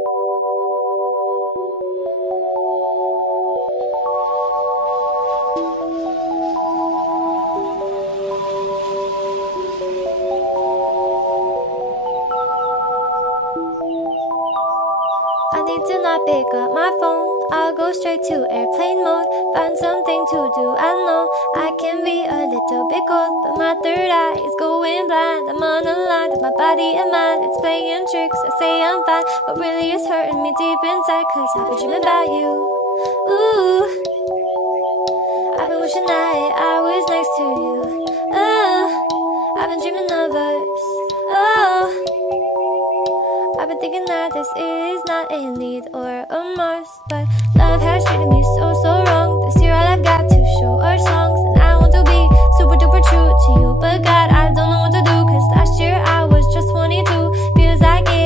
I need to not pick up my phone. I'll go straight to airplane mode. Find something to do. I know I can be a little bit cold, but my third eye is going blind. I'm unaligned with my body and mind. It's playing tricks. I say I'm fine, but really it's hurting me deep inside. Cause I've been dreaming about you. Ooh, I've been wishing that I was next to you. Oh, I've been dreaming of us. Oh, I've been thinking that this is not a need or a must, but love has treated me so wrong. This year all I've got to show are songs.